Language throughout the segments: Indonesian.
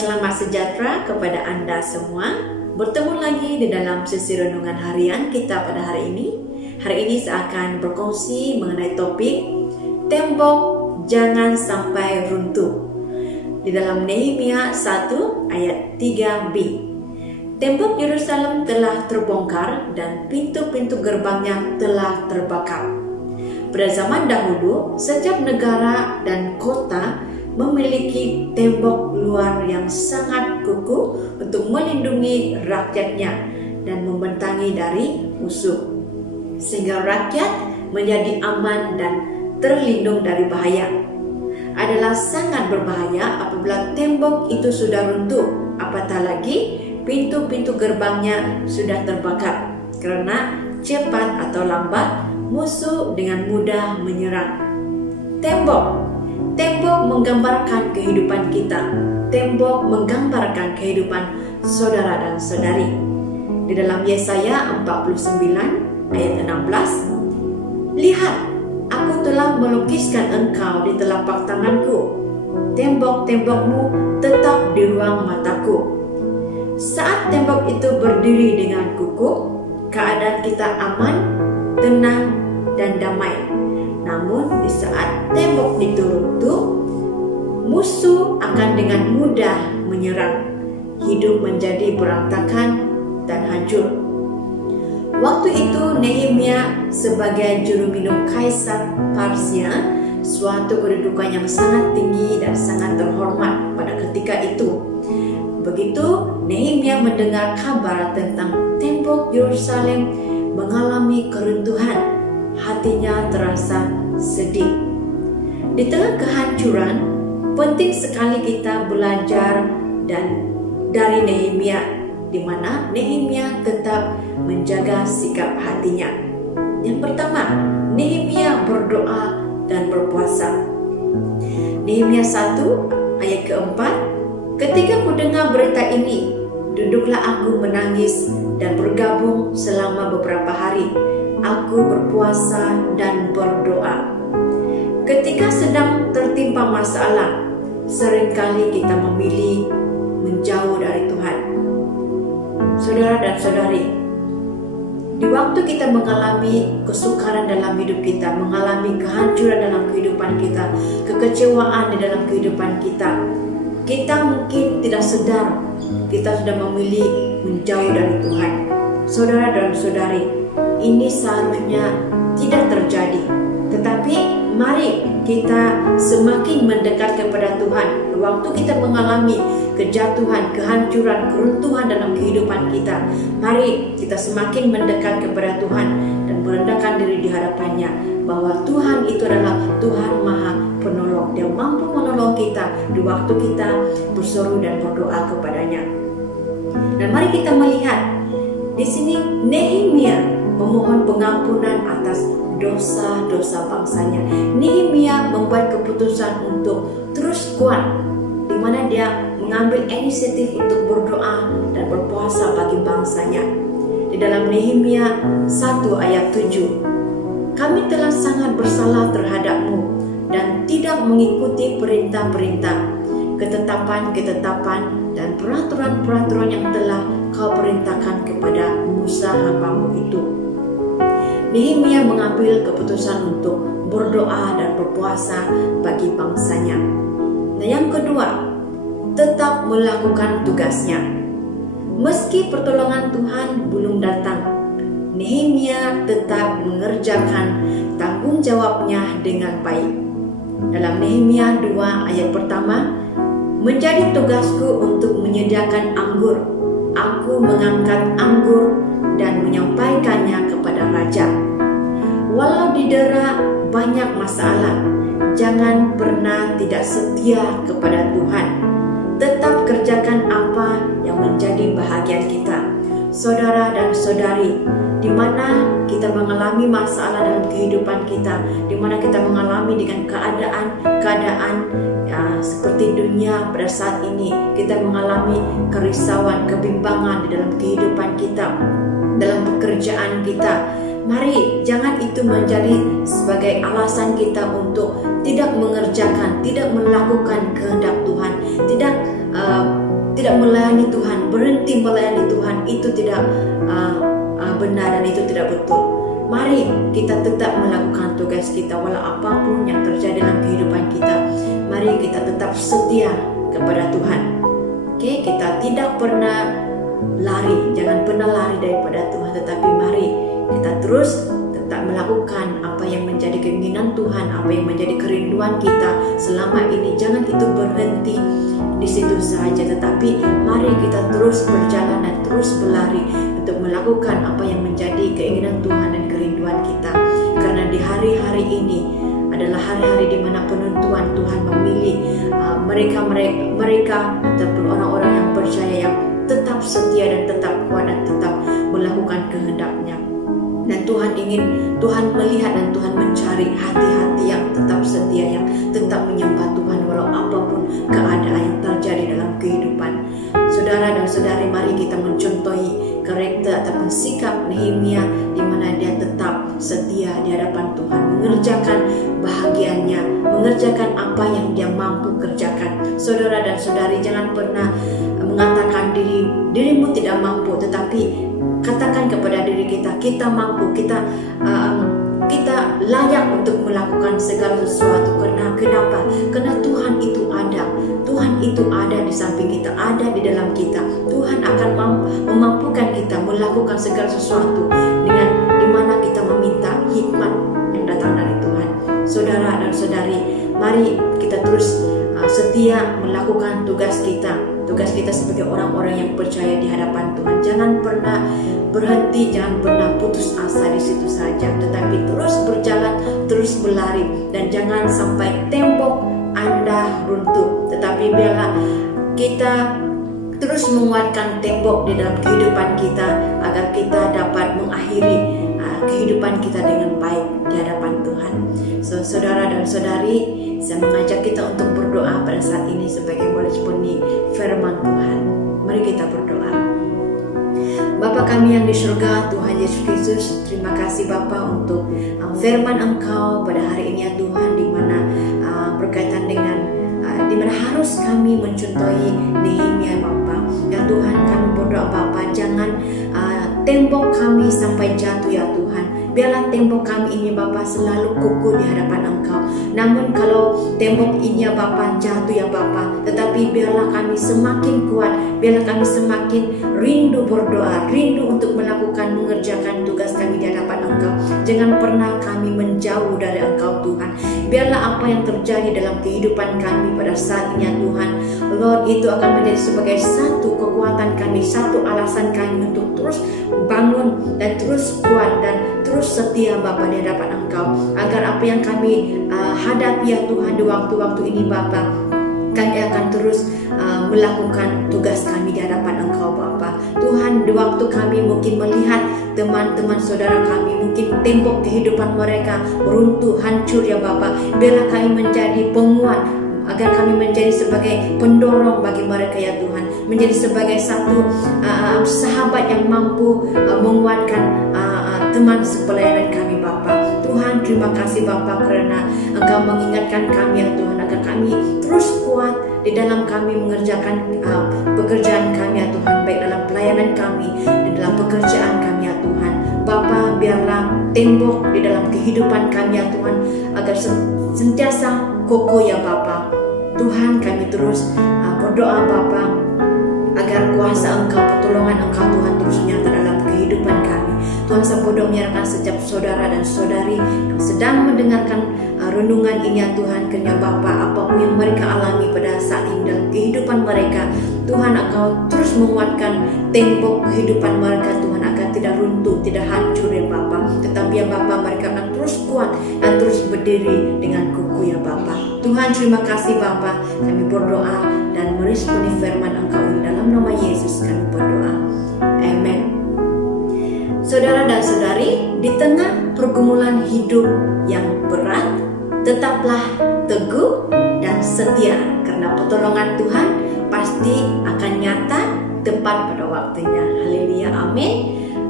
selamat sejahtera kepada Anda semua. Bertemu lagi di dalam sesi renungan harian kita pada hari ini. Hari ini saya akan berkongsi mengenai topik tembok jangan sampai runtuh. Di dalam Nehemia 1 ayat 3b. Tembok Yerusalem telah terbongkar dan pintu-pintu gerbangnya telah terbakar. Pada zaman dahulu, setiap negara dan kota memiliki tembok luar yang sangat kukuh untuk melindungi rakyatnya dan membentangi dari musuh, sehingga rakyat menjadi aman dan terlindung dari bahaya. Adalah sangat berbahaya apabila tembok itu sudah runtuh, apatah lagi pintu-pintu gerbangnya sudah terbakar, karena cepat atau lambat musuh dengan mudah menyerang. Tembok menggambarkan kehidupan kita. Tembok menggambarkan kehidupan saudara dan saudari. Di dalam Yesaya 49 ayat 16, lihat, aku telah melukiskan engkau di telapak tanganku. Tembok-tembokmu tetap di ruang mataku. Saat tembok itu berdiri dengan kukuh, keadaan kita aman, tenang, dan damai. Namun di saat tembok itu runtuh, musuh akan dengan mudah menyerang. Hidup menjadi berantakan dan hancur. Waktu itu Nehemia sebagai juru minum Kaisar Persia, suatu kedudukan yang sangat tinggi dan sangat terhormat pada ketika itu. Begitu Nehemia mendengar kabar tentang tembok Yerusalem mengalami keruntuhan, hatinya terasa sedih. Di tengah kehancuran, penting sekali kita belajar dari Nehemia, di mana Nehemia tetap menjaga sikap hatinya. Yang pertama, Nehemia berdoa dan berpuasa. Nehemia 1 ayat keempat, ketika ku dengar berita ini, duduklah aku menangis dan bergabung selama beberapa hari. Aku berpuasa dan berdoa. Ketika sedang tertimpa masalah, seringkali kita memilih menjauh dari Tuhan. Saudara dan saudari, di waktu kita mengalami kesukaran dalam hidup kita, mengalami kehancuran dalam kehidupan kita, kekecewaan di dalam kehidupan kita, kita mungkin tidak sadar kita sudah memilih menjauh dari Tuhan. Saudara dan saudari, ini seharusnya tidak terjadi. Tetapi mari kita semakin mendekat kepada Tuhan. Waktu kita mengalami kejatuhan, kehancuran, keruntuhan dalam kehidupan kita, mari kita semakin mendekat kepada Tuhan dan merendahkan diri di hadapannya, bahwa Tuhan itu adalah Tuhan Maha Penolong. Dia mampu menolong kita di waktu kita berseru dan berdoa kepadanya. Dan mari kita melihat di sini Nehemia memohon pengampunan atas dosa-dosa bangsanya. Nehemia membuat keputusan untuk terus kuat, di mana dia mengambil inisiatif untuk berdoa dan berpuasa bagi bangsanya. Di dalam Nehemia 1 ayat 7, kami telah sangat bersalah terhadapmu dan tidak mengikuti perintah-perintah, ketetapan-ketetapan dan peraturan-peraturan yang telah kau perintahkan kepada Musa hambamu itu. Nehemia mengambil keputusan untuk berdoa dan berpuasa bagi bangsanya. Nah, yang kedua, tetap melakukan tugasnya. Meski pertolongan Tuhan belum datang, Nehemia tetap mengerjakan tanggung jawabnya dengan baik. Dalam Nehemia 2 ayat pertama, menjadi tugasku untuk menyediakan anggur. Aku mengangkat anggur dan menyampaikannya kepada raja. Walau didera banyak masalah, jangan pernah tidak setia kepada Tuhan. Tetap kerjakan apa yang menjadi bahagian kita. Saudara dan saudari, di mana kita mengalami masalah dalam kehidupan kita, di mana kita mengalami dengan keadaan seperti dunia pada saat ini, kita mengalami kerisauan, kebimbangan di dalam kehidupan kita, dalam pekerjaan kita. Mari jangan itu menjadi sebagai alasan kita untuk tidak mengerjakan, tidak melakukan kehendak Tuhan, tidak tidak melayani Tuhan, berhenti melayani Tuhan, itu tidak benar dan itu tidak betul. Mari kita tetap melakukan tugas kita walau apapun yang terjadi dalam kehidupan kita. Mari kita tetap setia kepada Tuhan. Oke, kita tidak pernah lari, jangan pernah lari daripada Tuhan, tetapi mari kita terus tetap melakukan apa yang menjadi keinginan Tuhan, apa yang menjadi kerinduan kita selama ini. Jangan itu berhenti di situ saja, tetapi mari kita terus berjalan dan terus berlari untuk melakukan apa yang menjadi keinginan Tuhan dan kerinduan kita. Karena di hari-hari ini adalah hari-hari di mana penentuan Tuhan memilih mereka ataupun orang-orang yang percaya, yang tetap setia dan tetap kuat dan tetap melakukan kehendak-Nya. Dan Tuhan melihat dan Tuhan mencari hati-hati yang tetap setia, yang tetap menyembah Tuhan walau apapun keadaan yang terjadi dalam kehidupan. Saudara dan saudari, mari kita mencontohi karakter ataupun sikap Nehemia di mana dia tetap setia di hadapan Tuhan, mengerjakan bahagiannya, mengerjakan apa yang dia mampu kerjakan. Saudara dan saudari, jangan pernah mengatakan dirimu tidak mampu, tetapi katakan kepada diri kita, kita mampu, kita layak untuk melakukan segala sesuatu. Kenapa? Karena Tuhan itu ada. Tuhan itu ada di samping kita, ada di dalam kita. Tuhan akan memampukan kita melakukan segala sesuatu dengan dimana kita meminta hikmat yang datang dari Tuhan. Saudara dan saudari, mari kita terus setia melakukan tugas kita sebagai orang-orang yang percaya di hadapan Tuhan. Jangan pernah berhenti, jangan pernah putus asa di situ saja, tetapi terus berjalan, terus berlari, dan jangan sampai tembok Anda runtuh. Tetapi biarlah kita terus menguatkan tembok di dalam kehidupan kita agar kita dapat mengakhiri kehidupan kita dengan baik di hadapan Tuhan. Saudara dan saudari, saya mengajak kita untuk berdoa pada saat ini sebagai meresponi firman Tuhan. Mari kita berdoa. Bapa kami yang di surga, Tuhan Yesus Kristus, terima kasih Bapa untuk firman Engkau pada hari ini ya Tuhan, di mana berkaitan dengan di mana harus kami mencontohi Nehemia Bapa. Ya Tuhan, kami berdoa Bapa, jangan tembok kami sampai jatuh ya Tuhan. Biarlah tembok kami ini Bapa selalu kukuh di hadapan Engkau. Namun kalau tembok ini ya Bapa jatuh ya Bapa, tetapi biarlah kami semakin kuat, biarlah kami semakin rindu berdoa, rindu untuk mengerjakan tugas kami di hadapan Engkau. Jangan pernah kami menjauh dari Engkau Tuhan. Biarlah apa yang terjadi dalam kehidupan kami pada saat ini ya Tuhan, Lord, itu akan menjadi sebagai satu kekuatan kami, satu alasan kami untuk terus bangun dan terus kuat dan terus setia Bapa di hadapan Engkau, agar apa yang kami hadapi ya Tuhan di waktu-waktu ini Bapa, kami akan terus melakukan tugas kami di hadapan Engkau Bapa. Tuhan, di waktu kami mungkin melihat teman-teman saudara kami, mungkin tembok kehidupan mereka runtuh, hancur ya Bapa, biarlah kami menjadi penguat, agar kami menjadi sebagai pendorong bagi mereka ya Tuhan, menjadi sebagai satu sahabat yang mampu menguatkan teman sepelayanan kami Bapa. Tuhan, terima kasih Bapa karena Engkau mengingatkan kami ya Tuhan, agar kami terus kuat di dalam kami mengerjakan pekerjaan kami ya Tuhan, baik dalam pelayanan kami dan dalam pekerjaan kami ya Tuhan. Bapa, biarlah tembok di dalam kehidupan kami ya Tuhan agar sentiasa kokoh ya Bapa. Tuhan, kami terus berdoa Bapa agar kuasa Engkau, pertolongan Engkau Tuhan terus nyata dalam kehidupan kami. Tuhan, saya bodoh menyerahkan setiap saudara dan saudari yang sedang mendengarkan renungan ini ya Tuhan, kiranya Bapa, apapun yang mereka alami pada saat ini dalam kehidupan mereka, Tuhan, Engkau terus menguatkan tembok kehidupan mereka Tuhan, agar tidak runtuh, tidak hancur ya Bapa, tetapi ya Bapa, mereka akan terus kuat dan terus berdiri dengan kukuh ya Bapa. Tuhan, terima kasih Bapa, kami berdoa dan meresponi firman Engkau ini dalam nama Yesus kami berdoa. Amen. Saudara dan saudari, di tengah pergumulan hidup yang berat, tetaplah teguh dan setia, karena pertolongan Tuhan pasti akan nyata tepat pada waktunya. Haleluya, amin.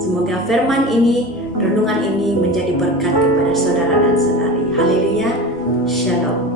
Semoga firman ini, renungan ini menjadi berkat kepada saudara dan saudari. Haleluya, shalom.